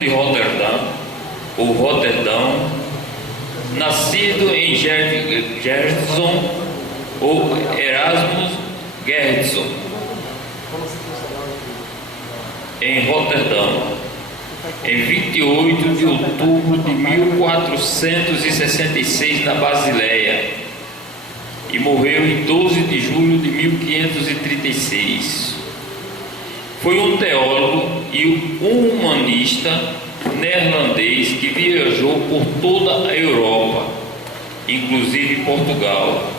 de Roterdão, ou Roterdão, nascido em Gerson ou Erasmus Gerson, em Roterdão, em 28 de outubro de 1466 na Basileia, e morreu em 12 de julho de 1536. Foi um teólogo e um humanista neerlandês que viajou por toda a Europa, inclusive Portugal.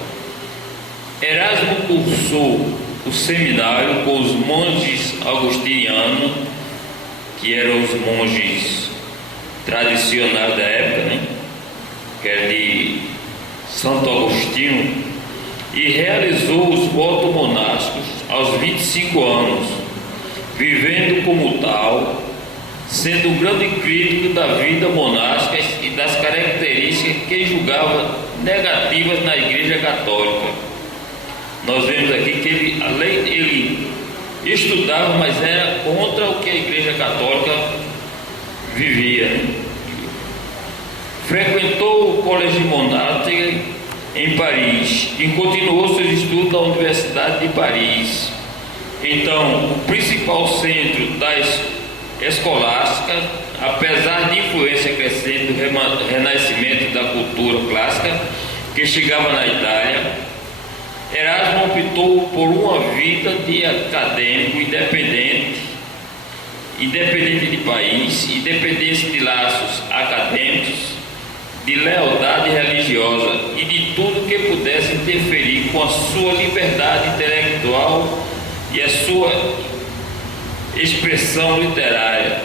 Erasmo cursou o seminário com os monges agostinianos, que eram os monges tradicionais da época, que era de Santo Agostinho, e realizou os votos monásticos aos 25 anos, vivendo como tal, sendo um grande crítico da vida monástica e das características que julgava negativas na Igreja Católica. Nós vemos aqui que ele estudava, mas era contra o que a Igreja Católica vivia. Frequentou o Colégio Monástico em Paris e continuou seus estudos na Universidade de Paris. Então, o principal centro das escolásticas, apesar de influência crescente do renascimento da cultura clássica que chegava na Itália, Erasmo optou por uma vida de acadêmico independente de país, independência de laços acadêmicos, de lealdade religiosa e de tudo que pudesse interferir com a sua liberdade intelectual e a sua expressão literária.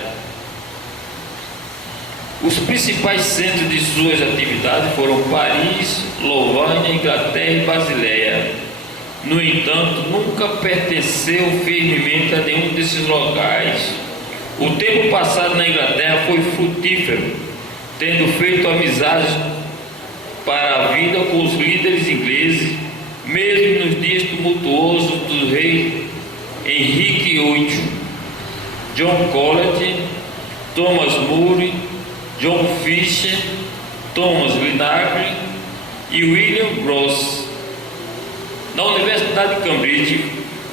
Os principais centros de suas atividades foram Paris, Louvain, Inglaterra e Basileia. No entanto, nunca pertenceu firmemente a nenhum desses locais. O tempo passado na Inglaterra foi frutífero, tendo feito amizades para a vida com os líderes ingleses, mesmo nos dias tumultuosos do rei Henrique VIII, John Colet, Thomas More, John Fisher, Thomas Linacre e William Ross. Na Universidade de Cambridge,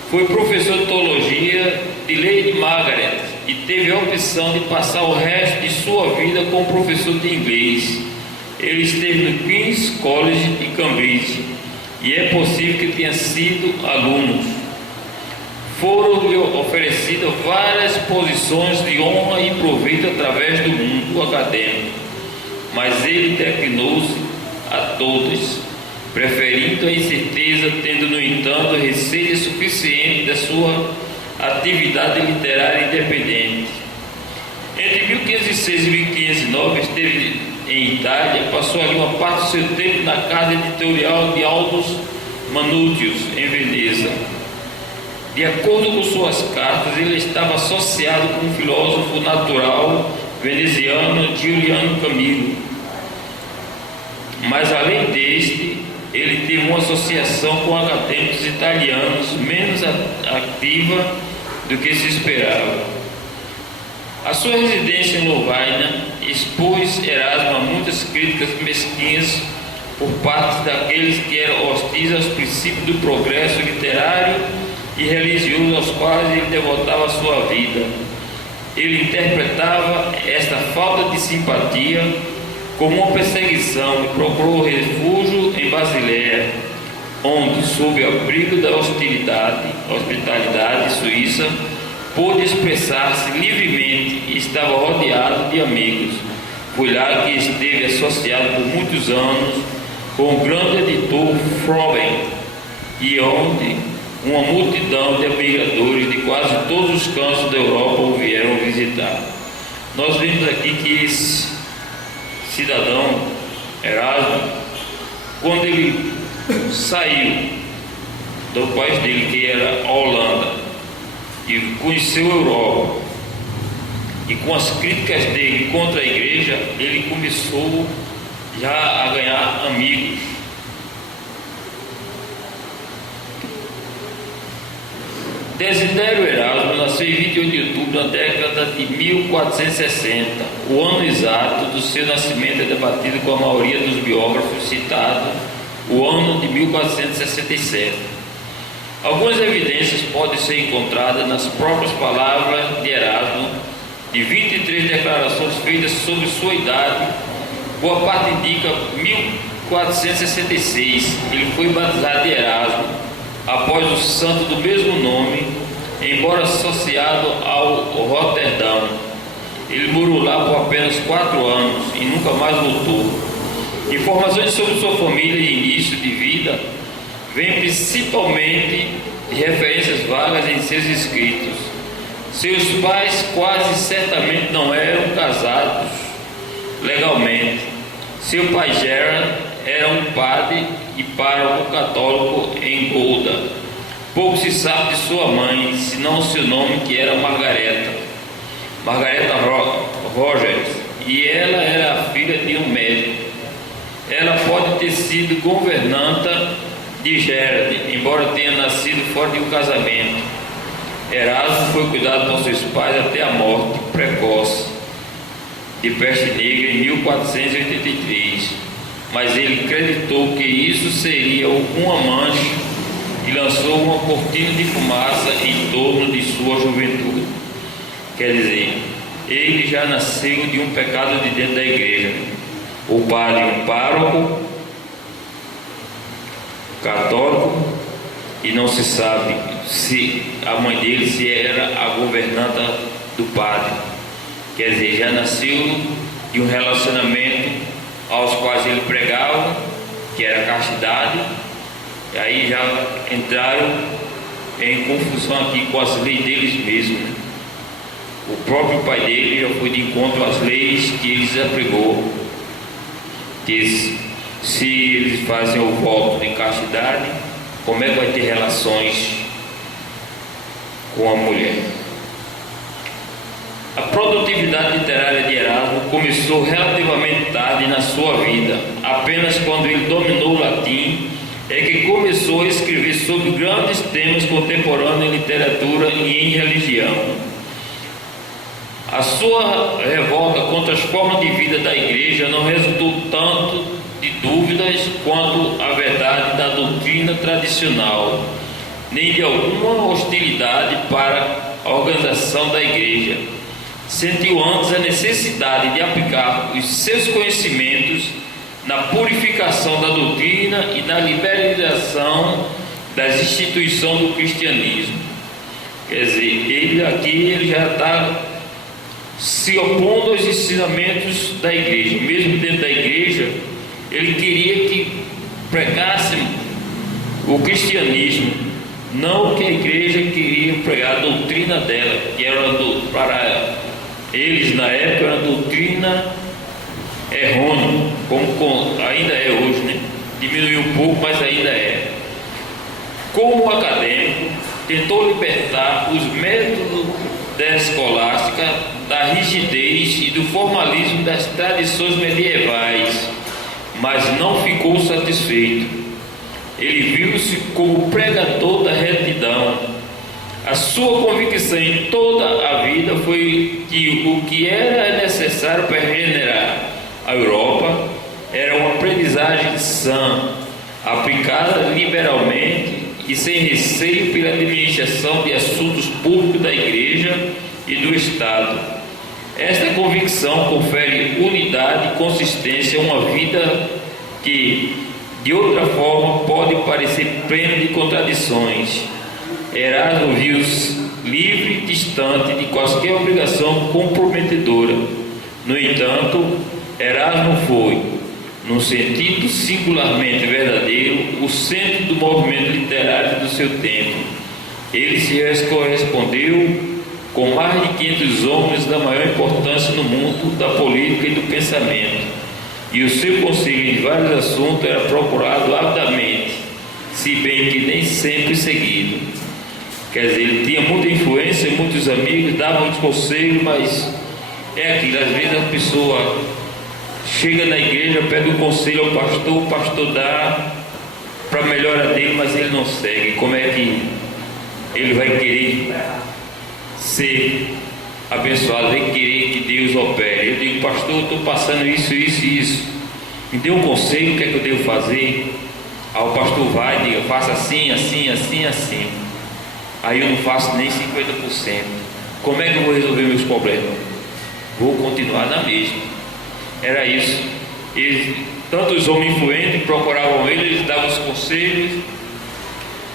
foi professor de teologia de Lady Margaret e teve a opção de passar o resto de sua vida como professor de inglês. Ele esteve no King's College de Cambridge e é possível que tenha sido aluno. Foram-lhe oferecidas várias posições de honra e proveito através do mundo acadêmico, mas ele declinou-se a todas, preferindo a incerteza, tendo, no entanto, receita suficiente da sua atividade literária independente. Entre 1506 e 1509 esteve em Itália, passou ali uma parte do seu tempo na casa editorial de Aldus Manutius, em Veneza. De acordo com suas cartas, ele estava associado com o filósofo natural veneziano Giuliano Camilo. Mas, além deste, ele teve uma associação com acadêmicos italianos menos ativa do que se esperava. A sua residência em Louvain expôs Erasmo a muitas críticas mesquinhas por parte daqueles que eram hostis aos princípios do progresso literário e religioso aos quais ele devotava a sua vida. Ele interpretava esta falta de simpatia como uma perseguição e procurou refúgio em Basileia, onde, sob o abrigo da hospitalidade suíça, pôde expressar-se livremente e estava rodeado de amigos. Foi lá que esteve associado por muitos anos com o grande editor Froben, e onde uma multidão de admiradores de quase todos os cantos da Europa o vieram visitar. Nós vemos aqui que esse cidadão Erasmo, quando ele saiu do país dele, que era a Holanda, e conheceu a Europa, e com as críticas dele contra a igreja, ele começou já a ganhar amigos. Desidério Erasmo nasceu em 28 de outubro da década de 1460. O ano exato do seu nascimento é debatido com a maioria dos biógrafos, citado o ano de 1467. Algumas evidências podem ser encontradas nas próprias palavras de Erasmo, de 23 declarações feitas sobre sua idade. Boa parte indica 1466. Ele foi batizado de Erasmo após o santo do mesmo nome, embora associado ao Roterdão. Ele morou lá por apenas 4 anos e nunca mais voltou. Informações sobre sua família e início de vida vêm principalmente de referências vagas em seus escritos. Seus pais quase certamente não eram casados legalmente. Seu pai Gerard era um padre e pároco católico em Golda. Pouco se sabe de sua mãe, senão seu nome, que era Margareta Rogers, e ela era a filha de um médico. Ela pode ter sido governanta de Gerard, embora tenha nascido fora de um casamento. Erasmo foi cuidado por seus pais até a morte precoce de peste negra em 1483, mas ele acreditou que isso seria uma mancha e lançou uma cortina de fumaça em torno de sua juventude. Quer dizer, ele já nasceu de um pecado de dentro da igreja. O padre, um pároco católico, e não se sabe se a mãe dele se era a governanta do padre. Quer dizer, já nasceu de um relacionamento aos quais ele pregava, que era a castidade, e aí já entraram em confusão aqui com as leis deles mesmos, né? O próprio pai dele já foi de encontro às leis que eles apregou, que se eles fazem o voto de castidade, como é que vai ter relações com a mulher? A produtividade literária de Erasmo começou relativamente tarde na sua vida. Apenas quando ele dominou o latim é que começou a escrever sobre grandes temas contemporâneos em literatura e em religião. A sua revolta contra as formas de vida da igreja não resultou tanto de dúvidas quanto a verdade da doutrina tradicional, nem de alguma hostilidade para a organização da igreja. Sentiu antes a necessidade de aplicar os seus conhecimentos na purificação da doutrina e na liberalização das instituições do cristianismo. Quer dizer, ele já está se opondo aos ensinamentos da igreja. Mesmo dentro da igreja, ele queria que pregassem o cristianismo, não o que a igreja queria pregar, a doutrina dela, que era para eles na época era doutrina errônea, como ainda é hoje, né? Diminuiu um pouco, mas ainda é. Como acadêmico, tentou libertar os métodos da escolástica da rigidez e do formalismo das tradições medievais, mas não ficou satisfeito. Ele viu-se como pregador da retidão. A sua convicção em toda a vida foi que o que era necessário para regenerar a Europa era uma aprendizagem sã, aplicada liberalmente e sem receio pela administração de assuntos públicos da Igreja e do Estado. Esta convicção confere unidade e consistência a uma vida que, de outra forma, pode parecer plena de contradições. Erasmo viu-se livre e distante de qualquer obrigação comprometedora. No entanto, Erasmo foi, num sentido singularmente verdadeiro, o centro do movimento literário do seu tempo. Ele se correspondeu com mais de 500 homens da maior importância no mundo da política e do pensamento, e o seu conselho em vários assuntos era procurado avidamente, se bem que nem sempre seguido. Quer dizer, ele tinha muita influência, muitos amigos, davam muitos conselhos, mas é aquilo, às vezes a pessoa chega na igreja, pede um conselho ao pastor, o pastor dá para a melhora dele, mas ele não segue. Como é que ele vai querer ser abençoado, vai querer que Deus opere. Eu digo, pastor, eu estou passando isso, isso e isso, me dê um conselho, o que é que eu devo fazer? Aí o pastor vai e diga, faça assim, assim, assim, assim. Aí eu não faço nem 50%. Como é que eu vou resolver meus problemas? Vou continuar na mesma. Era isso. Tanto os homens influentes procuravam ele, eles davam os conselhos,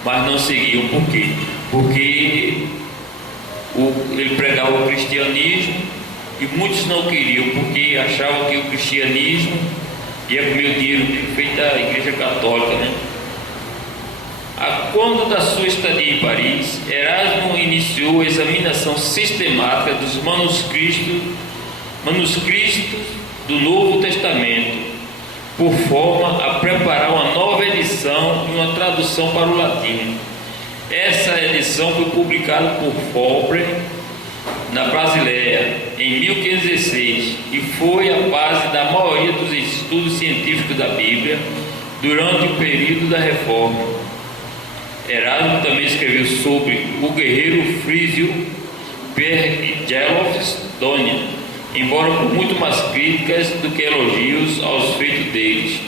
mas não seguiam. Por quê? Porque ele pregava o cristianismo e muitos não queriam, porque achavam que o cristianismo ia comer o dinheiro feito da Igreja Católica, né? Quando da sua estadia em Paris, Erasmo iniciou a examinação sistemática dos manuscritos do Novo Testamento, por forma a preparar uma nova edição e uma tradução para o latim. Essa edição foi publicada por Fabre na Basileia em 1516 e foi a base da maioria dos estudos científicos da Bíblia durante o período da Reforma. Erasmo também escreveu sobre o guerreiro frísio Bergellofsdonia, embora com muito mais críticas do que elogios aos feitos deles,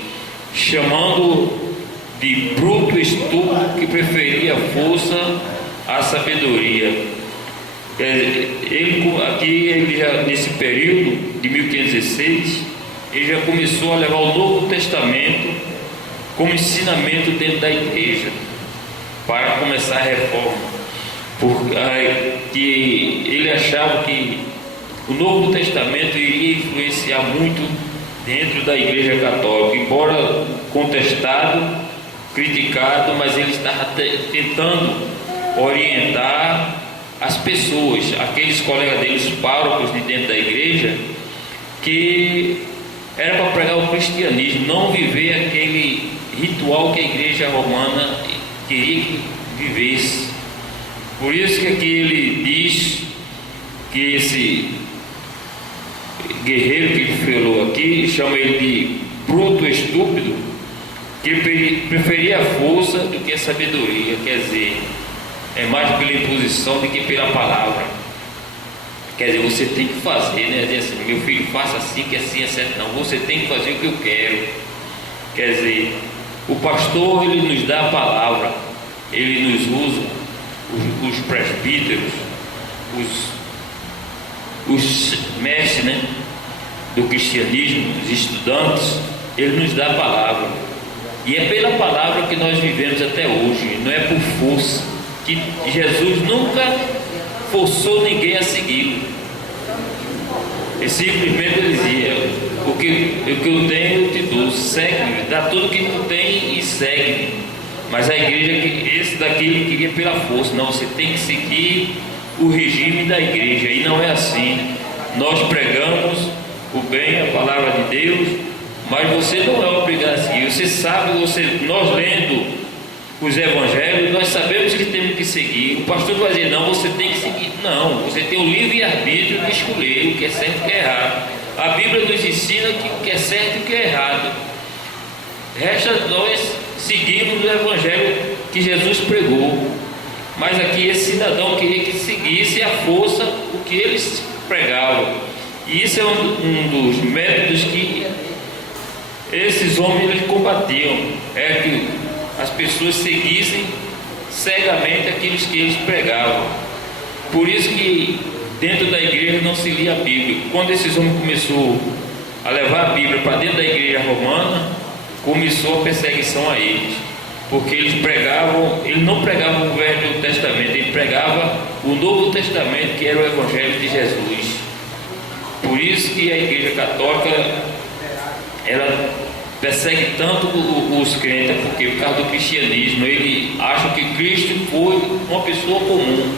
chamando de bruto estúpido que preferia a força à sabedoria. Ele já, nesse período de 1516, ele já começou a levar o Novo Testamento como ensinamento dentro da igreja, para começar a reforma, porque ele achava que o Novo Testamento iria influenciar muito dentro da Igreja Católica, embora contestado, criticado, mas ele estava tentando orientar as pessoas, aqueles colegas dele, os párocos de dentro da igreja, que era para pregar o cristianismo, não viver aquele ritual que a igreja romana queria que vivesse. Por isso que aqui ele diz que esse guerreiro que ele falou aqui, chama ele de bruto estúpido, que ele preferia a força do que a sabedoria, quer dizer, é mais pela imposição do que pela palavra. Quer dizer, você tem que fazer, né? Dizer assim, meu filho, faça assim, que assim é certo. Não, você tem que fazer o que eu quero. Quer dizer, o pastor, ele nos dá a palavra, ele nos usa, os presbíteros, os mestres, né, do cristianismo, os estudantes, ele nos dá a palavra, e é pela palavra que nós vivemos até hoje, não é por força, que Jesus nunca forçou ninguém a segui-lo. E simplesmente ele dizia, o que eu tenho eu te dou, segue-me, dá tudo o que tu tem e segue-me. Mas a igreja, esse daqui ele queria pela força. Não, você tem que seguir o regime da igreja, e não é assim. Nós pregamos o bem, a palavra de Deus, mas você não é obrigado a seguir. Você sabe, nós lendo os evangelhos, nós sabemos que temos que seguir. O pastor vai dizer, não, você tem que seguir. Não, você tem o livre-arbítrio de escolher o que é certo e o que é errado. A Bíblia nos ensina que o que é certo e o que é errado. Resta nós seguirmos o evangelho que Jesus pregou. Mas aqui esse cidadão queria que seguisse à força o que eles pregavam. E isso é um dos métodos que esses homens eles combatiam. É que as pessoas seguissem cegamente aqueles que eles pregavam. Por isso que dentro da igreja não se lia a Bíblia. Quando esses homens começaram a levar a Bíblia para dentro da igreja romana, começou a perseguição a eles, porque eles não pregavam o Velho Testamento, ele pregava o Novo Testamento, que era o Evangelho de Jesus. Por isso que a Igreja Católica ela persegue tanto os crentes, porque por causa do cristianismo, ele acha que Cristo foi uma pessoa comum.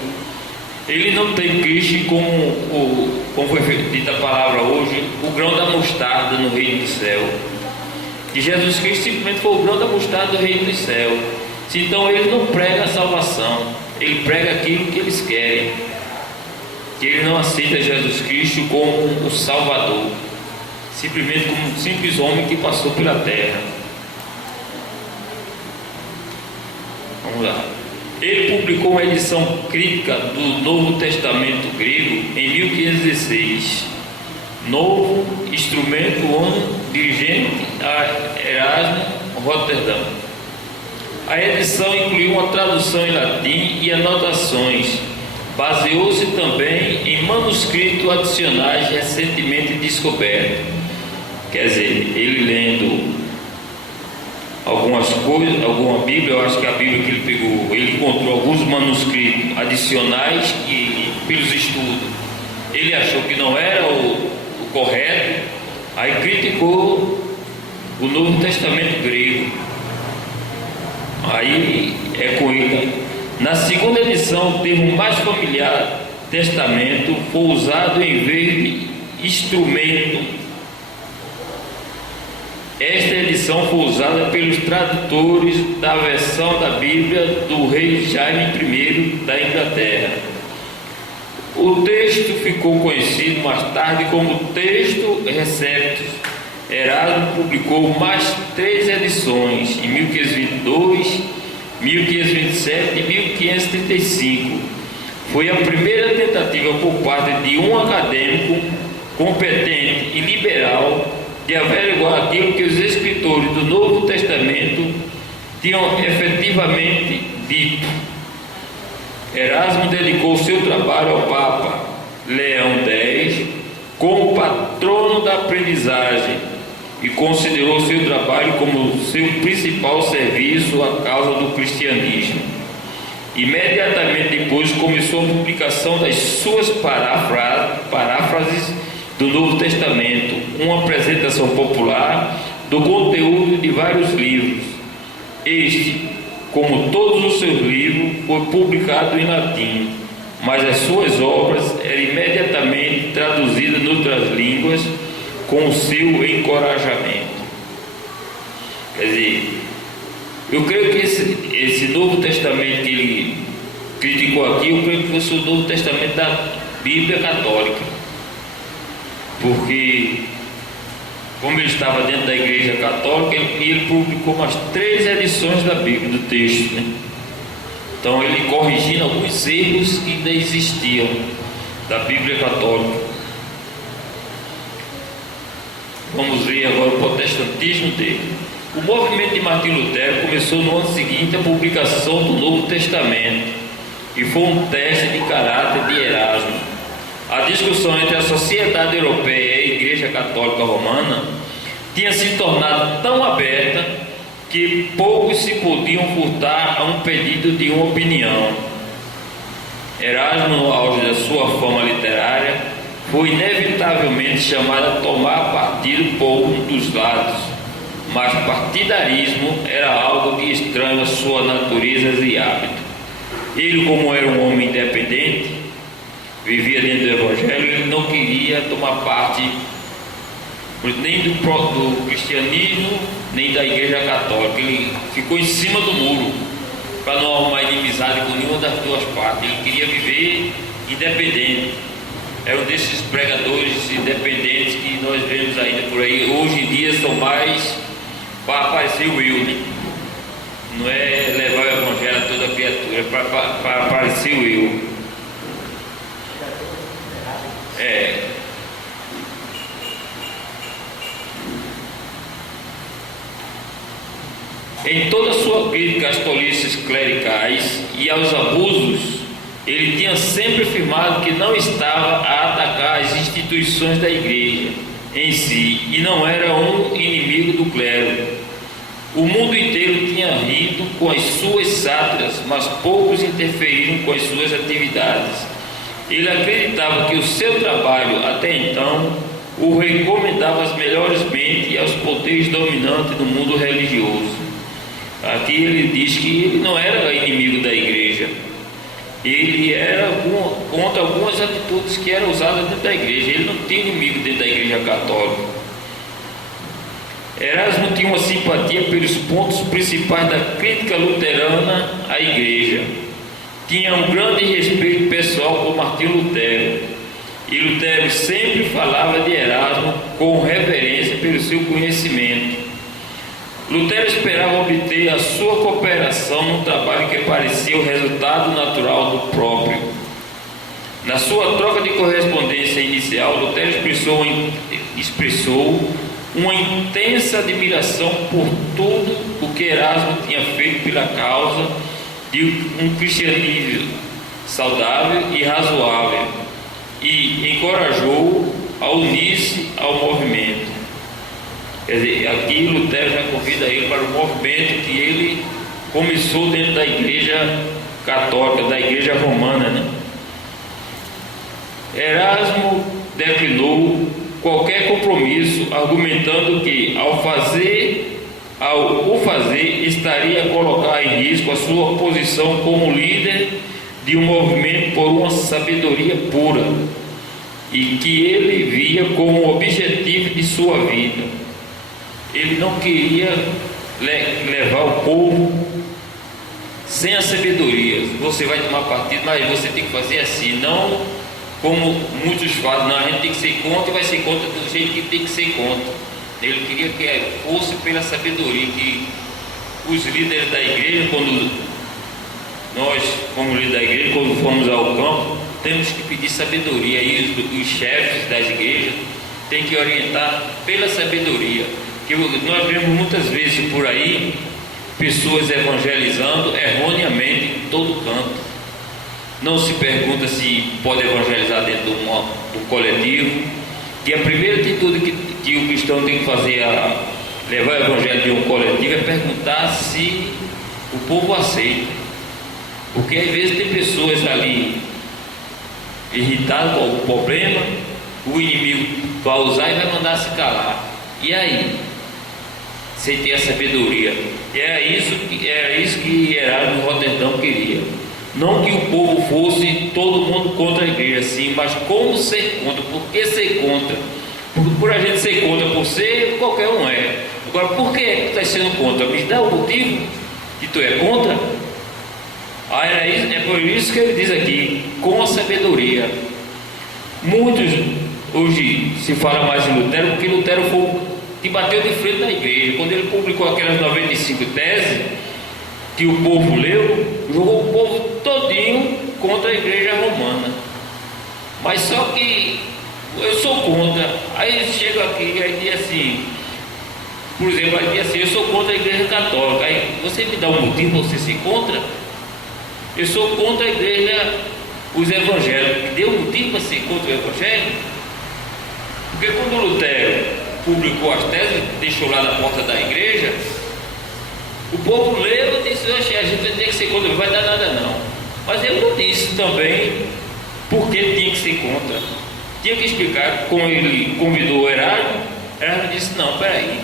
Ele não tem Cristo como foi dita a palavra hoje, o grão da mostarda no reino do céu. E Jesus Cristo simplesmente foi o grão da mostarda do reino do céu. Então ele não prega a salvação, ele prega aquilo que eles querem. Que ele não aceita Jesus Cristo como o Salvador, simplesmente como um simples homem que passou pela terra. Vamos lá. Ele publicou uma edição crítica do Novo Testamento grego em 1516. Novo Instrumento dirigente a Erasmo, Roterdã. A edição incluiu uma tradução em latim e anotações. Baseou-se também em manuscritos adicionais recentemente descobertos. Quer dizer, ele lendo algumas coisas, alguma Bíblia, eu acho que a Bíblia que ele pegou, ele encontrou alguns manuscritos adicionais que, pelos estudos, ele achou que não era o correto, aí criticou o Novo Testamento grego. Aí é com ele. Na segunda edição, o termo mais familiar, testamento, foi usado em vez de instrumento. Esta edição foi usada pelos tradutores da versão da Bíblia do rei Jaime I da Inglaterra. O texto ficou conhecido mais tarde como Texto Receptus. Erasmo publicou mais 3 edições, em 1522, 1527 e 1535. Foi a primeira tentativa por parte de um acadêmico competente e liberal de averiguar aquilo que os escritores do Novo Testamento tinham efetivamente dito. Erasmo dedicou seu trabalho ao Papa Leão X como patrono da aprendizagem e considerou seu trabalho como seu principal serviço à causa do cristianismo. Imediatamente depois começou a publicação das suas paráfrases do Novo Testamento, uma apresentação popular do conteúdo de vários livros. Este, como todos os seus livros, foi publicado em latim, mas as suas obras eram imediatamente traduzidas em outras línguas com o seu encorajamento. Quer dizer, eu creio que esse Novo Testamento que ele criticou aqui, eu creio que fosse o Novo Testamento da Bíblia Católica, porque como ele estava dentro da Igreja Católica, ele publicou umas 3 edições da Bíblia, do texto, né? Então ele corrigindo alguns erros que ainda existiam da Bíblia Católica. Vamos ver agora o protestantismo dele. O movimento de Martinho Lutero começou no ano seguinte a publicação do Novo Testamento e foi um teste de caráter de Erasmo. A discussão entre a sociedade europeia e a Igreja Católica Romana tinha se tornado tão aberta que poucos se podiam furtar a um pedido de uma opinião. Erasmo, no auge da sua fama literária, foi inevitavelmente chamado a tomar partido por um dos lados, mas partidarismo era algo de estranho à sua natureza e hábito. Ele, como era um homem independente, vivia dentro do Evangelho, ele não queria tomar parte nem do cristianismo, nem da Igreja Católica. Ele ficou em cima do muro para não arrumar inimizade com nenhuma das duas partes. Ele queria viver independente. Era um desses pregadores independentes que nós vemos ainda por aí. Hoje em dia são mais para aparecer o eu, né? Não é levar o Evangelho a toda criatura, é para aparecer o eu. Em toda a sua crítica às tolices clericais e aos abusos, ele tinha sempre afirmado que não estava a atacar as instituições da igreja em si e não era um inimigo do clero. O mundo inteiro tinha rido com as suas sátiras, mas poucos interferiram com as suas atividades. Ele acreditava que o seu trabalho, até então, o recomendava às melhores mentes e aos poderes dominantes do mundo religioso. Aqui ele diz que ele não era inimigo da igreja, ele era contra algumas atitudes que eram usadas dentro da igreja. Ele não tinha inimigo dentro da igreja católica. Erasmo tinha uma simpatia pelos pontos principais da crítica luterana à igreja. Tinha um grande respeito pessoal por Martinho Lutero, e Lutero sempre falava de Erasmo com reverência pelo seu conhecimento. Lutero esperava obter a sua cooperação num trabalho que parecia o resultado natural do próprio. Na sua troca de correspondência inicial, Lutero expressou uma intensa admiração por tudo o que Erasmo tinha feito pela causa de um cristianismo saudável e razoável, e encorajou-o a unir-se ao movimento. Quer dizer, aqui Lutero já convida ele para o movimento que ele começou dentro da igreja católica, da igreja romana, né? Erasmo declinou qualquer compromisso, argumentando que ao o fazer estaria a colocar em risco a sua posição como líder de um movimento por uma sabedoria pura, e que ele via como objetivo de sua vida. Ele não queria levar o povo sem a sabedoria. Você vai tomar partido, mas você tem que fazer assim, não como muitos fazem. Não, a gente tem que ser contra e vai ser contra do jeito que tem que ser contra. Ele queria que fosse pela sabedoria, que os líderes da igreja, quando nós, como líderes da igreja, quando formos ao campo, temos que pedir sabedoria, e os chefes das igrejas têm que orientar pela sabedoria. Que nós vemos muitas vezes por aí pessoas evangelizando erroneamente em todo canto. Não se pergunta se pode evangelizar dentro do coletivo, que a primeira atitude que o cristão tem que fazer a levar o evangelho de um coletivo é perguntar se o povo aceita. Porque às vezes tem pessoas ali irritadas com algum problema, o inimigo vai usar e vai mandar se calar. E aí? Sem ter a sabedoria. Era isso que Erasmo de Roterdão queria. Não que o povo fosse todo mundo contra a igreja, sim, mas como ser contra. Por que ser contra? Porque por a gente ser contra por ser, qualquer um é. Agora, por que tu está sendo contra? Me dá o motivo que tu é contra? É por isso que ele diz aqui, com a sabedoria. Muitos hoje se fala mais em Lutero, porque Lutero foi que bateu de frente na igreja. Quando ele publicou aquelas 95 teses que o povo leu, jogou o povo todinho contra a igreja romana. Mas só que eu sou contra. Aí chega aqui, aí diz assim, por exemplo, aí diz assim, eu sou contra a igreja católica. Aí você me dá um motivo para você ser contra? Eu sou contra a igreja, os evangélicos. Me deu um motivo para ser contra o evangelho? Porque quando Lutero publicou as teses, deixou lá na porta da igreja, o povo leu e disse, a gente vai ter que ser contra, não vai dar nada não. Mas ele não disse também por que tinha que ser contra. Tinha que explicar. Como ele convidou o Erasmo disse, não, peraí,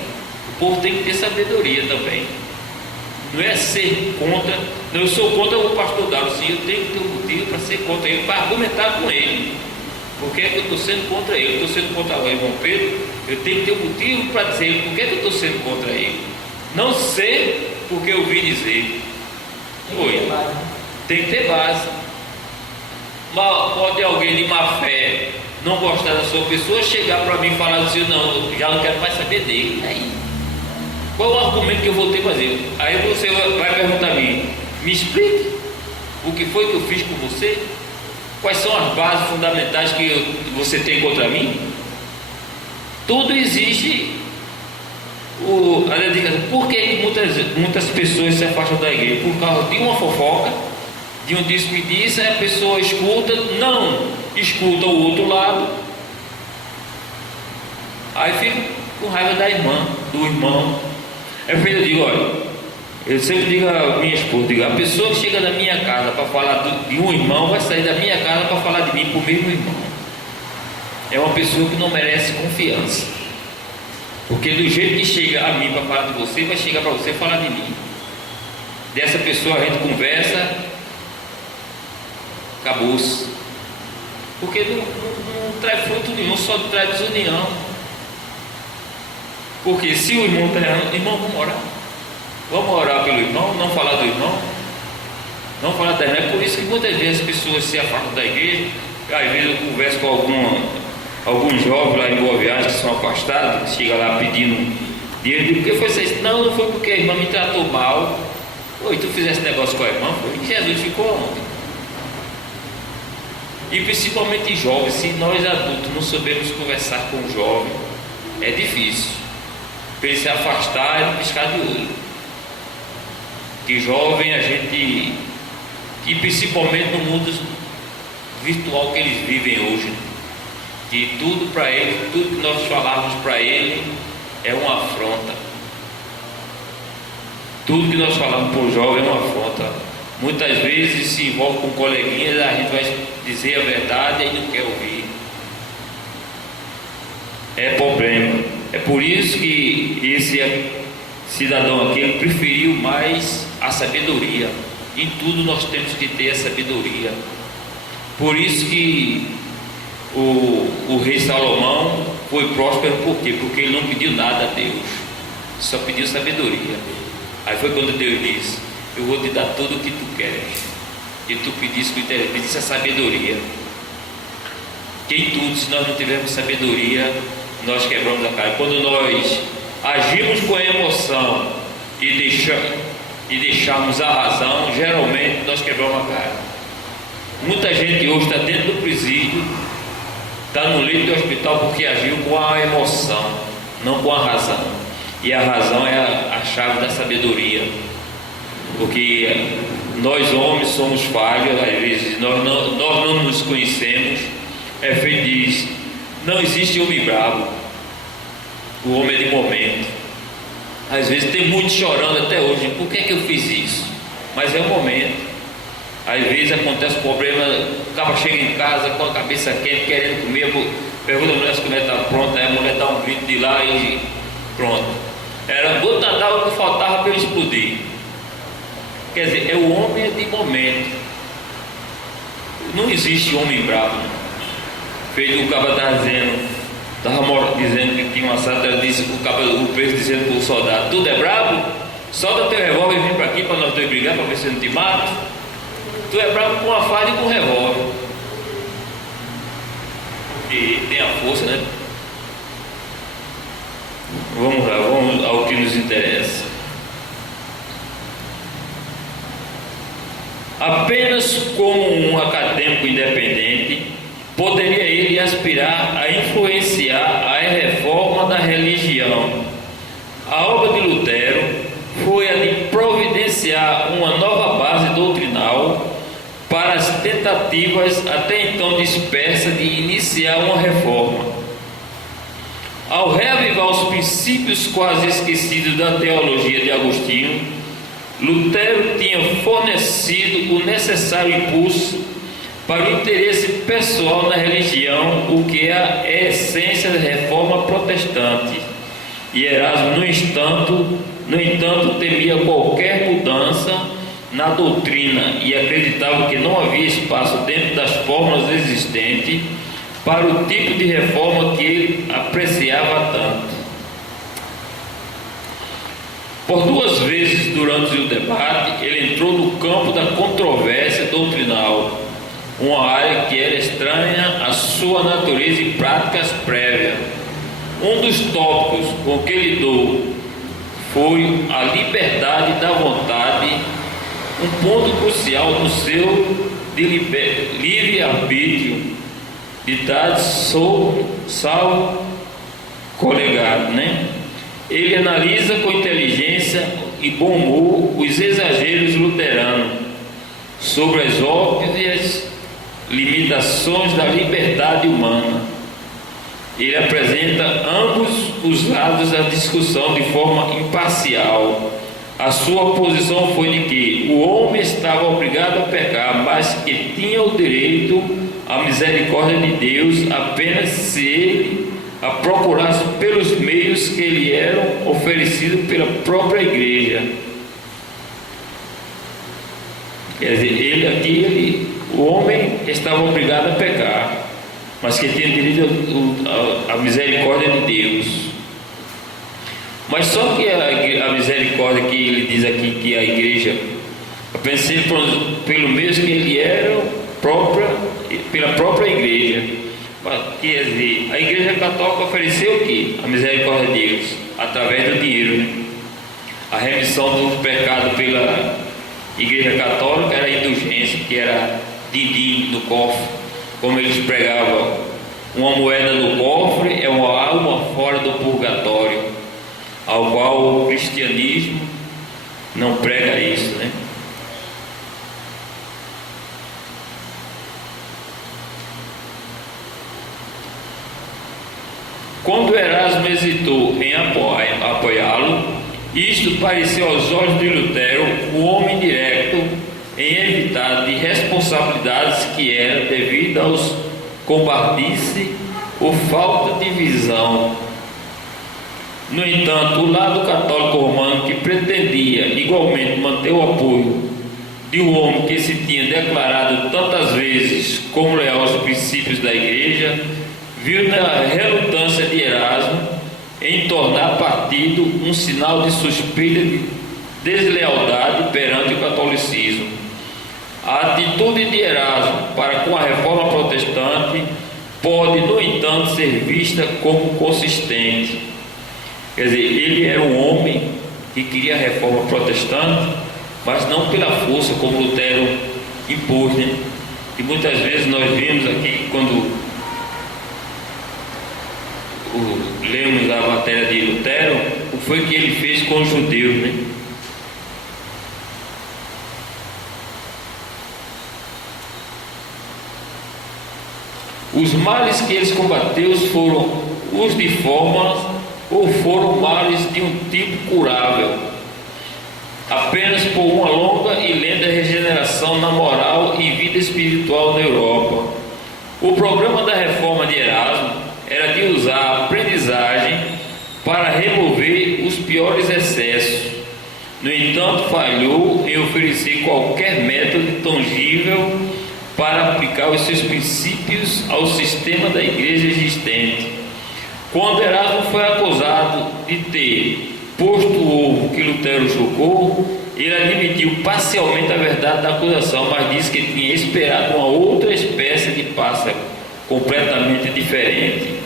o povo tem que ter sabedoria também. Não é ser contra. Não, eu sou contra o pastor Dado, sim, eu tenho que ter um motivo para ser contra ele, para argumentar com ele. Por que eu estou sendo contra ele? Eu estou sendo contra o irmão Pedro, eu tenho que ter um motivo para dizer ele, por que eu estou sendo contra ele? Não sei porque eu ouvi dizer. Tem que ter base. Mas pode alguém de má fé não gostar da sua pessoa, chegar para mim e falar assim, não, já não quero mais saber dele. Aí, qual o argumento que eu vou ter que fazer? Aí você vai perguntar a mim, me explique o que foi que eu fiz com você? Quais são as bases fundamentais que você tem contra mim? Tudo existe a dedicação. Por que muitas pessoas se afastam da igreja? Por causa de uma fofoca, de um disse-me-disse, a pessoa escuta, não escuta o outro lado, aí fica com raiva da irmã, do irmão. Aí eu digo, olha, eu sempre digo à minha esposa, a pessoa que chega na minha casa para falar de um irmão, vai sair da minha casa para falar de mim para o mesmo irmão. É uma pessoa que não merece confiança. Porque do jeito que chega a mim para falar de você, vai chegar para você falar de mim. Dessa pessoa a gente conversa, acabou-se. Porque não traz fruto nenhum, só traz desunião. Porque se o irmão está errando, irmão, vamos orar. Vamos orar pelo irmão, não falar do irmão, não falar da igreja. É por isso que muitas vezes as pessoas se afastam da igreja. Às vezes eu converso com alguns jovens lá em Boa Viagem que são afastados, chega lá pedindo E eu digo, por que foi isso? Não foi porque a irmã me tratou mal. E tu fizesse negócio com a irmã, foi que Jesus ficou onde? E principalmente jovens, se nós adultos não sabemos conversar com o jovem, é difícil para ele se afastar e piscar de olho. Que jovem a gente, e principalmente no mundo virtual que eles vivem hoje, que tudo para ele, tudo que nós falarmos para ele é uma afronta. Tudo que nós falamos para o jovem é uma afronta. Muitas vezes se envolve com coleguinhas, a gente vai dizer a verdade e não quer ouvir. É problema. É por isso que esse cidadão aqui ele preferiu mais a sabedoria. Em tudo nós temos que ter a sabedoria. Por isso que o rei Salomão foi próspero. Por quê? Porque ele não pediu nada a Deus, só pediu sabedoria. Aí foi quando Deus disse: eu vou te dar tudo o que tu queres. E tu pediste com interesse, pediste a sabedoria. Que em tudo, se nós não tivermos sabedoria, nós quebramos a cara. Quando nós agimos com a emoção e deixarmos a razão, geralmente nós quebramos a cara. Muita gente hoje está dentro do presídio, está no leito do hospital porque agiu com a emoção, não com a razão. E a razão é a chave da sabedoria. Porque nós homens somos falhos, às vezes nós não nos conhecemos. É feito disso. Não existe homem bravo. O homem é de momento. Às vezes tem muitos chorando até hoje. Por que eu fiz isso? Mas é o momento. Às vezes acontece problema, o cara chega em casa com a cabeça quente, querendo comer, pergunta a mulher se a comida está pronta, aí a mulher dá um grito de lá e pronto. Era gota d'água que faltava para eu explodir. Quer dizer, o homem é de momento. Não existe homem bravo. Feito o cara estava dizendo que tinha uma sata, disse o preso dizendo para o soldado: tudo é bravo? Solta teu revólver e vem para aqui para nós dois brigar, para ver se eu não te mato. Tu é bravo com a faca e com o revólver. E tem a força, né? Vamos lá, vamos ao que nos interessa. Apenas como um acadêmico independente, poderia ele aspirar a influenciar a reforma da religião. A obra de Lutero foi a de providenciar uma nova base doutrinal para as tentativas até então dispersas de iniciar uma reforma. Ao reavivar os princípios quase esquecidos da teologia de Agostinho, Lutero tinha fornecido o necessário impulso para o interesse pessoal na religião, o que é a essência da reforma protestante. E Erasmo, no entanto, temia qualquer mudança na doutrina e acreditava que não havia espaço dentro das fórmulas existentes para o tipo de reforma que ele apreciava tanto. Por duas vezes durante o debate, ele entrou no campo da controvérsia doutrinal, uma área que era estranha à sua natureza e práticas prévias. Um dos tópicos com que lidou foi a liberdade da vontade, um ponto crucial no seu livre-arbítrio, ditado salvo colegado, né? Ele analisa com inteligência e bom humor os exageros luteranos sobre as óbvias limitações da liberdade humana. Ele apresenta ambos os lados da discussão de forma imparcial. A sua posição foi de que o homem estava obrigado a pecar, mas que tinha o direito à misericórdia de Deus apenas se ele a procurasse pelos meios que lhe eram oferecidos pela própria igreja. Quer dizer, o homem estava obrigado a pecar, mas que tinha direito à misericórdia de Deus. Mas só que a misericórdia que ele diz aqui que a igreja, eu pensei pelo mesmo que ele era pela própria igreja. Quer dizer, a igreja católica ofereceu o que? A misericórdia de Deus. através do dinheiro, né? A remissão do pecado pela Igreja Católica era a indulgência, que era din-din no cofre, como eles pregavam. Uma moeda no cofre é uma alma fora do purgatório, ao qual o cristianismo não prega isso, né? Quando Erasmo hesitou em apoiá-lo, isto pareceu aos olhos de Lutero um homem direto em evitar de responsabilidades que era devido aos cobardice ou falta de visão. No entanto, o lado católico romano, que pretendia igualmente manter o apoio de um homem que se tinha declarado tantas vezes como leal aos princípios da Igreja, viu na relutância de Erasmo em tornar partido um sinal de suspeita de deslealdade perante o catolicismo. A atitude de Erasmo para com a reforma protestante pode, no entanto, ser vista como consistente. Quer dizer, ele era um homem que queria a reforma protestante, mas não pela força como Lutero impôs, né? E muitas vezes nós vimos aqui, quando lemos a matéria de Lutero, o que foi que ele fez com os judeus, né? Os males que eles combateu foram os de forma ou foram males de um tipo curável, apenas por uma longa e lenta regeneração na moral e vida espiritual na Europa. O programa da reforma de Erasmo era de usar a aprendizagem para remover os piores excessos. No entanto, falhou em oferecer qualquer método tangível para aplicar os seus princípios ao sistema da igreja existente. Quando Erasmo foi acusado de ter posto o ovo que Lutero julgou, ele admitiu parcialmente a verdade da acusação, mas disse que tinha esperado uma outra espécie de pássaro, completamente diferente.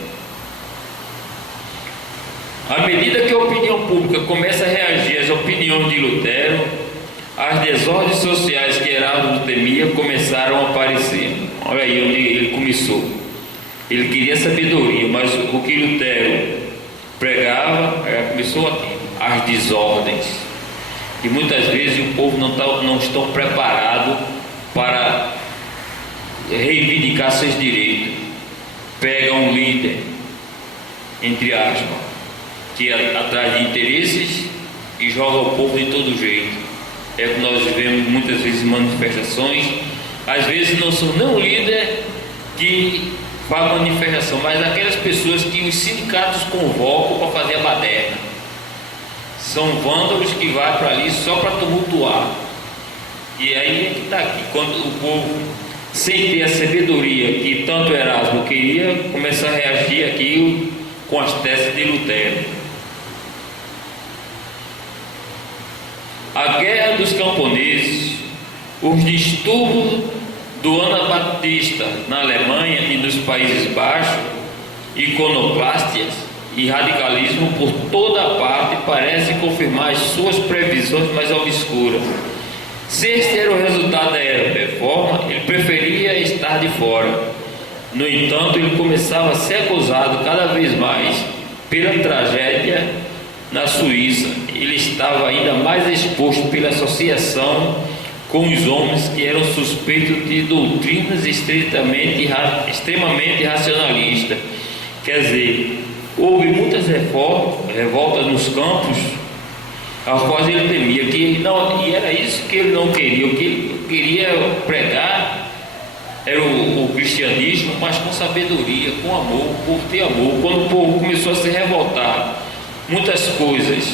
À medida que a opinião pública começa a reagir às opiniões de Lutero, as desordens sociais que Erasmo temia começaram a aparecer. Olha aí onde ele começou. Ele queria sabedoria, mas o que Lutero pregava, começou aqui, as desordens. E muitas vezes o povo não está preparado para reivindicar seus direitos. Pega um líder, entre aspas, que é atrás de interesses e joga o povo de todo jeito. É o que nós vemos muitas vezes em manifestações. Às vezes não são nem o líder que faz manifestação, mas aquelas pessoas que os sindicatos convocam para fazer a baderna. São vândalos que vão para ali só para tumultuar. E aí é que está aqui, quando o povo, sem ter a sabedoria que tanto Erasmo queria, começa a reagir aqui com as teses de Lutero. A guerra dos camponeses, os distúrbios do Anabatista na Alemanha e nos Países Baixos, iconoclastias e radicalismo por toda parte parecem confirmar as suas previsões mais obscuras. Se este era o resultado da reforma, ele preferia estar de fora. No entanto, ele começava a ser acusado cada vez mais pela tragédia na Suíça. Ele estava ainda mais exposto pela associação com os homens que eram suspeitos de doutrinas extremamente racionalistas. Quer dizer, houve muitas revoltas nos campos, aos quais ele temia, e era isso que ele não queria. O que ele queria pregar era o cristianismo, mas com sabedoria, com amor, por ter amor. Quando o povo começou a se revoltar, muitas coisas,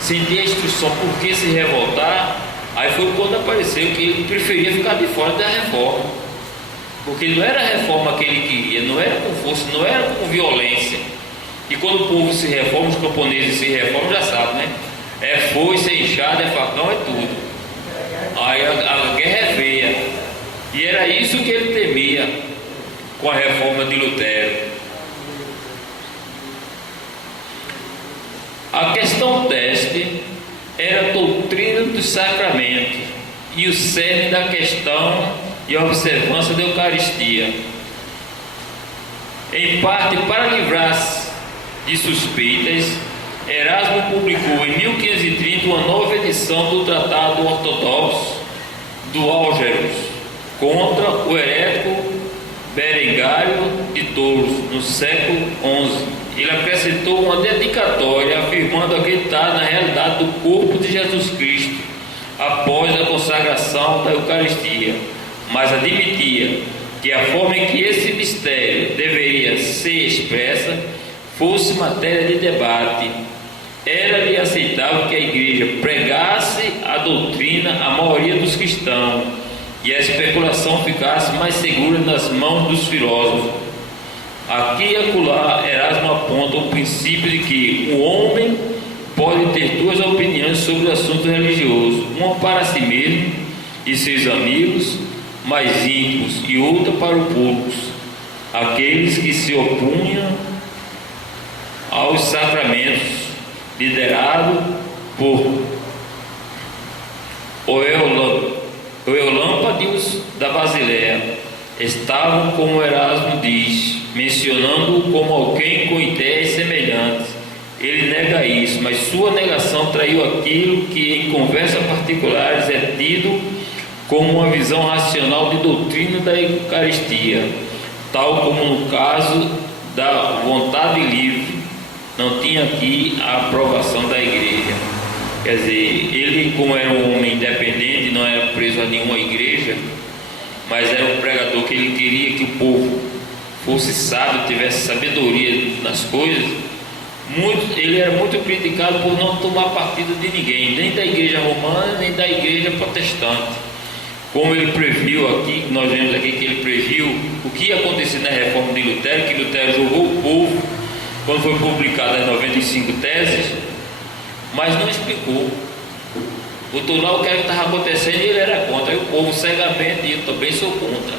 sem ter a instrução por que se revoltar, aí foi quando apareceu que ele preferia ficar de fora da reforma, porque não era a reforma que ele queria, não era com força, não era com violência. E quando o povo se reforma, os camponeses se reformam, já sabe, né? É foice, é enxada, é facão, é tudo. Aí a guerra é feia. E era isso que ele temia com a reforma de Lutero. A questão teste era a doutrina dos sacramentos e o cerne da questão e a observância da Eucaristia. Em parte, para livrar-se de suspeitas, Erasmo publicou em 1530 uma nova edição do Tratado Ortodoxo do Álgeros contra o herético Berengário de Touros, no século XI. Ele acrescentou uma dedicatória afirmando acreditar na realidade do corpo de Jesus Cristo após a consagração da Eucaristia, mas admitia que a forma em que esse mistério deveria ser expressa fosse matéria de debate. Era-lhe aceitável que a Igreja pregasse a doutrina à maioria dos cristãos e a especulação ficasse mais segura nas mãos dos filósofos. Aqui e acolá, Erasmo aponta o princípio de que o homem pode ter duas opiniões sobre o assunto religioso, uma para si mesmo e seus amigos mais íntimos e outra para o público, aqueles que se opunham aos sacramentos, liderado por Eulampidius da Basileia, estavam, como Erasmo diz, mencionando-o como alguém com ideias semelhantes. Ele nega isso, mas sua negação traiu aquilo que em conversas particulares é tido como uma visão racional de doutrina da Eucaristia, tal como no caso da vontade livre não tinha aqui a aprovação da Igreja. Quer dizer, ele, como era um homem independente, não era preso a nenhuma igreja, mas era um pregador que ele queria que o povo fosse sábio, tivesse sabedoria nas coisas. Ele era muito criticado por não tomar partido de ninguém, nem da igreja romana, nem da igreja protestante. Como ele previu aqui, nós vemos aqui que ele previu o que ia acontecer na reforma de Lutero, que Lutero julgou o povo quando foi publicada as 95 teses, mas não explicou. Botou lá o que estava acontecendo e ele era contra. E o povo cegamente, e eu também sou contra.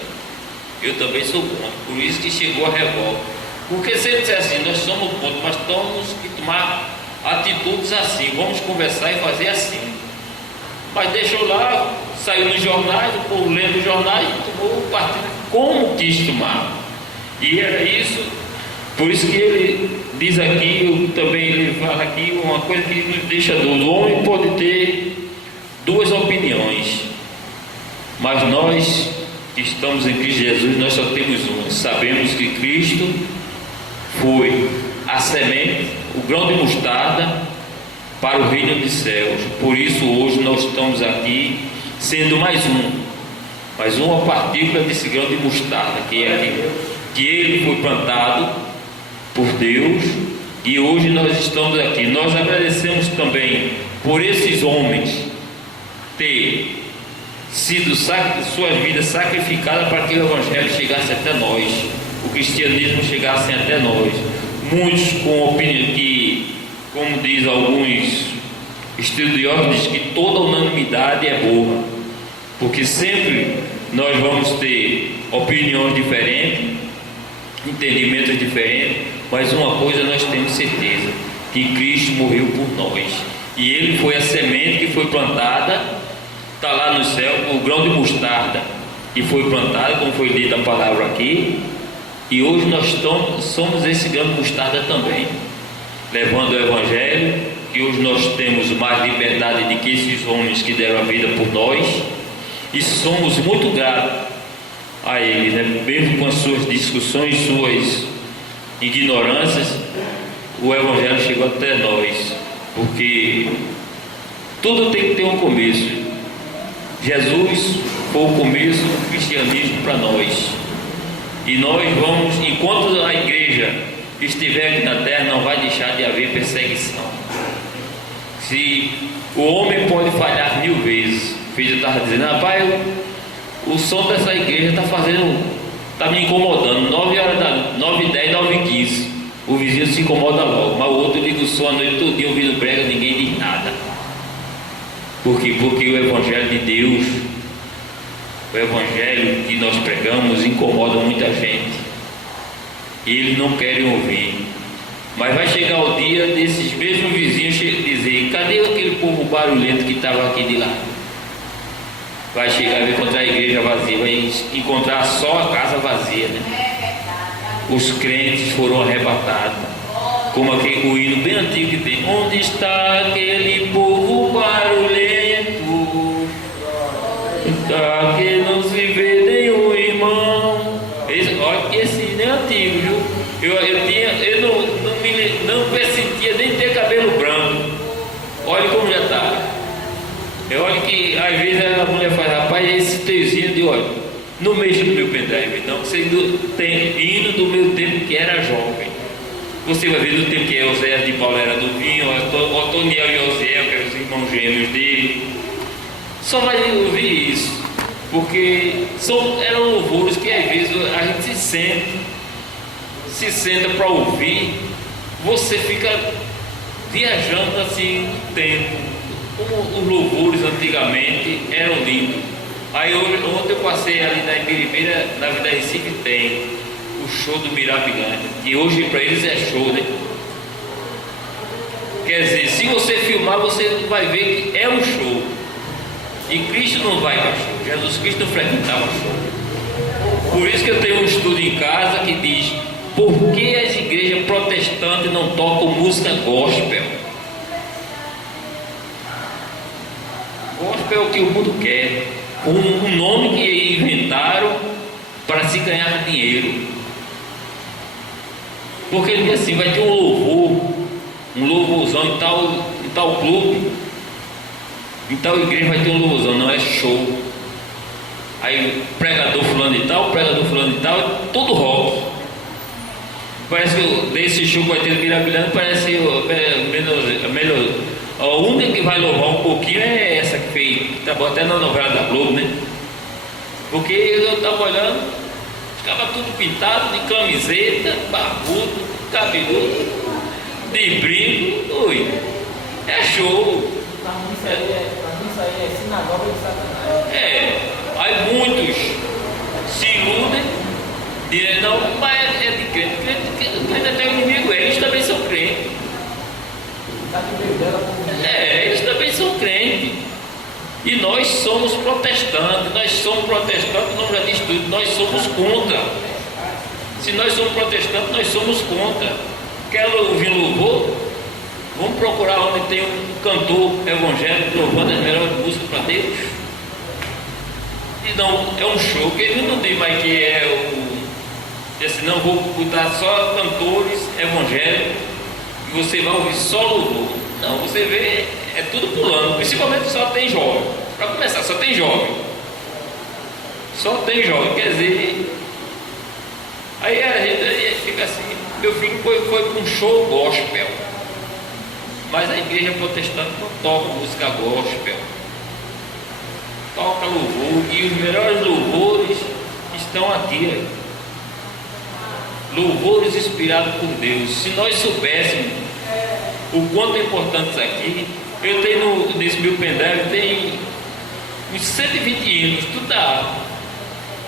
Eu também sou contra. Por isso que chegou a revolta. Porque se ele dissesse assim, nós somos contra, mas temos que tomar atitudes assim, vamos conversar e fazer assim. Mas deixou lá, saiu nos jornais, o povo lendo os jornais e tomou o partido como quis tomar. E era isso. Por isso que ele diz aqui, também ele fala aqui uma coisa que nos deixa dúvida. O homem pode ter duas opiniões, mas nós que estamos em Cristo Jesus, nós só temos uma. Sabemos que Cristo foi a semente, o grão de mostarda para o reino dos céus. Por isso hoje nós estamos aqui sendo mais uma partícula desse grão de mostarda que é aqui, que ele foi plantado por Deus, e hoje nós estamos aqui. Nós agradecemos também por esses homens ter sido suas vidas sacrificadas para que o Evangelho chegasse até nós, o cristianismo chegasse até nós. Muitos com opinião que, como diz alguns estudiosos, diz que toda unanimidade é boa, porque sempre nós vamos ter opiniões diferentes, entendimentos diferentes, mas uma coisa nós temos certeza, que Cristo morreu por nós, e Ele foi a semente que foi plantada, está lá no céu, o grão de mostarda, que foi plantado, como foi dita a palavra aqui, e hoje nós somos esse grão de mostarda também, levando o Evangelho, que hoje nós temos mais liberdade do que esses homens que deram a vida por nós, e somos muito gratos a Ele, né? Mesmo com as suas discussões, suas ignorâncias, o Evangelho chegou até nós, porque tudo tem que ter um começo. Jesus foi o começo do cristianismo para nós, e nós vamos, enquanto a igreja estiver aqui na terra, não vai deixar de haver perseguição. Se o homem pode falhar 1000 vezes, o filho estava dizendo, rapaz, o som dessa igreja está me incomodando, 9h10, 9h15, o vizinho se incomoda logo, mas o outro liga o som a noite toda ouvindo prega, ninguém diz nada. Por quê? Porque o Evangelho de Deus, o Evangelho que nós pregamos, incomoda muita gente, e eles não querem ouvir. Mas vai chegar o dia desses mesmos vizinhos barulhento que estava aqui de lá. Vai chegar e vai encontrar a igreja vazia, vai encontrar só a casa vazia, né? Os crentes foram arrebatados, como aquele o hino bem antigo que tem: onde está aquele povo barulhento, está que não se vê nenhum irmão. Olha, esse hino é antigo, viu? Eu não pressentia nem ter cabelo branco. Olha como já está. Olha que às vezes a mulher faz: rapaz, esse teuzinho de olho, não mexa no meu pendrive, não. Você tem hino do meu tempo que era jovem. Você vai ver do tempo que Oséias de Paulo era do vinho, Otoniel e Osiel, que eram os irmãos gêmeos dele. Só vai ouvir isso, porque eram louvores que às vezes a gente se senta para ouvir, você fica viajando assim no tempo. Como os louvores antigamente eram lindos. Aí ontem eu passei ali na Ibiribeira, na Vida Recife tem o show do Mirabilândia, que hoje para eles é show, né? Quer dizer, se você filmar, você vai ver que é um show. E Cristo não vai para show. Jesus Cristo não frequentava show. Por isso que eu tenho um estudo em casa que diz: por que as igrejas protestantes não tocam música gospel? Gospel é o que o mundo quer, um nome que inventaram para se ganhar dinheiro. Porque ele diz assim: vai ter um louvorzão em tal clube, em tal igreja vai ter um louvorzão, não é show. Aí pregador fulano e tal, é tudo rock. Parece que desse show que vai ter no Mirabilândia, parece melhor. A única que vai louvar um pouquinho é essa que fez, que tá bom até na novela da Globo, né? Porque eu estava olhando, ficava tudo pintado de camiseta, barbudo, cabeludo, de brinco, ui, é show. Pra mim isso aí é sinagoga de Satanás. Aí muitos se iludem, dizem: não, mas é de crente, crente até o inimigo, eles também são crentes. Eles também são crentes. E nós somos protestantes, não já diz tudo, nós somos contra. Se nós somos protestantes, nós somos contra. Quer ouvir louvor? Vamos procurar onde tem um cantor evangélico louvando as melhores músicas para Deus. E não, é um show, que ele não diz mais que é diz assim: não, vou botar só cantores evangélicos e você vai ouvir só louvor. Não, você vê, é tudo pulando, principalmente só tem jovem. Para começar, só tem jovem. Quer dizer, aí a gente fica assim: meu filho foi para um show gospel. Mas a igreja protestante não toca música gospel, toca louvor, e os melhores louvores estão aqui. Louvores inspirados por Deus. Se nós soubéssemos o quanto é importante isso aqui, eu tenho nesse meu pendrive, tem uns 120 hinos, tudo da harpa.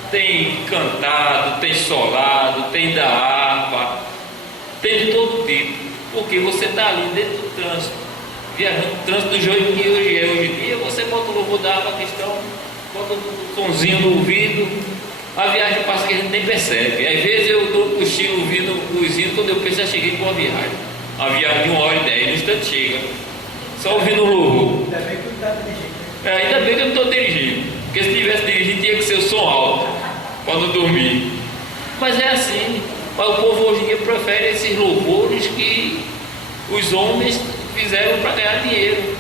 Tem cantado, tem solado, tem da harpa, tem de todo tipo. Porque você está ali dentro do trânsito, viajando no trânsito do jogo que hoje em dia, você bota o louvor da harpa cristão, bota o sonzinho no ouvido, a viagem passa que a gente nem percebe. Às vezes eu dou um cochilo ouvindo os hinos, quando eu penso já cheguei com a viagem. A viagem de 1h10, no instante chega. Só ouvindo o louvor. Ainda bem que tu está dirigindo. Ainda bem que eu não estou dirigindo. Porque se tivesse dirigindo tinha que ser o som alto para não dormir. Mas é assim. Mas o povo hoje em dia prefere esses louvores que os homens fizeram para ganhar dinheiro.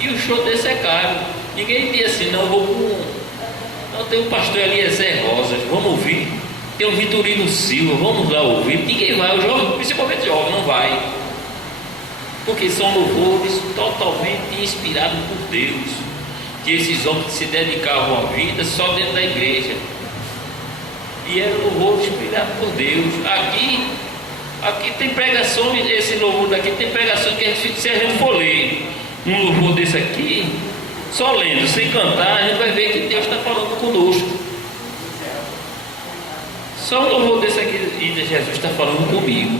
E o show desse é caro. Ninguém diz assim: não, não, tem o pastor Eliezer Rosas, vamos ouvir. Tem o Vitorino Silva, vamos lá ouvir. Ninguém vai, o jovem, principalmente o jovem, não vai. Porque são louvores totalmente inspirados por Deus. Que esses homens se dedicavam à vida só dentro da igreja. E era louvor inspirado por Deus. Aqui tem pregações, esse louvor daqui tem pregações que se a gente for ler um louvor desse aqui, só lendo, sem cantar, a gente vai ver que Deus está falando conosco. Só um louvor desse aqui, e Jesus está falando comigo.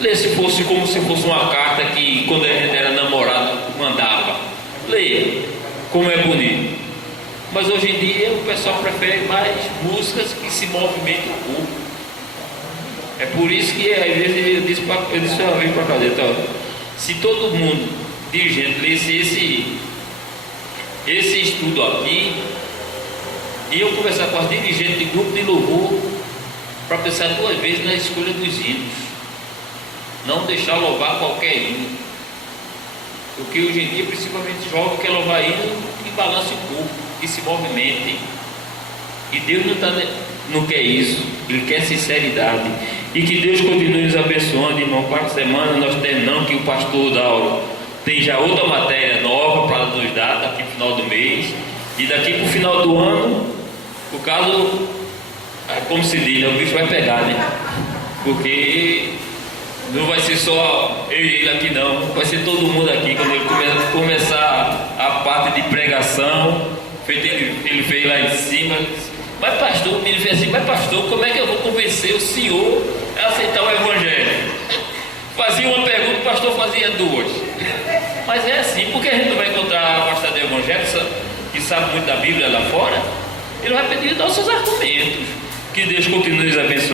Lê se fosse como se fosse uma carta que quando a gente era namorado como é bonito. Mas hoje em dia o pessoal prefere mais músicas que se movimentam o corpo. É por isso que às vezes eu disse uma vez para cá, então, se todo mundo, dirigente, lesse esse estudo aqui, e eu conversar com as dirigentes de grupo de louvor para pensar 2 vezes na escolha dos hinos, não deixar louvar qualquer hino, porque hoje em dia principalmente jovem quer louvar hino que balance o corpo, que se movimente, e Deus não quer isso, Ele quer sinceridade. E que Deus continue nos abençoando, irmão. Para a semana nós terminamos que o pastor Dauro tem já outra matéria nova para nos dar daqui para o final do mês, e daqui para o final do ano, o caso, como se diz, né, o bicho vai pegar, né? Porque não vai ser só eu e ele aqui não, vai ser todo mundo aqui. Quando ele começar a parte de pregação, feito ele fez lá em cima. Mas pastor, o menino fez assim, mas pastor, como é que eu vou convencer o senhor a aceitar o evangelho? Fazia uma pergunta, o pastor fazia 2. Mas é assim, porque a gente não vai encontrar pastor de evangelho que sabe muito da Bíblia lá fora? Ele vai pedir nossos argumentos. Que Deus continue nos abençoando.